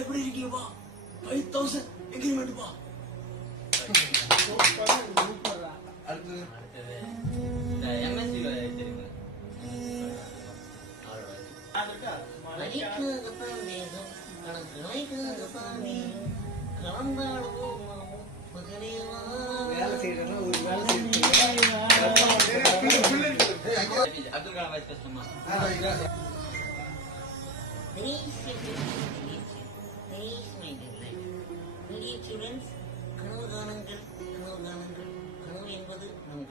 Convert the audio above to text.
எப்படி இருக்கீங்கப்பா? 5000 எக்ரிமெண்ட்ப்பா. அடுத்தது வேலை செய்யறதுன்னா ஒரு வேலை அப்துல் கலாம் வைஸ் கஷ்டமா கனவு காணுங்கள், கனவு காணுங்கள். கனவு என்பது நம்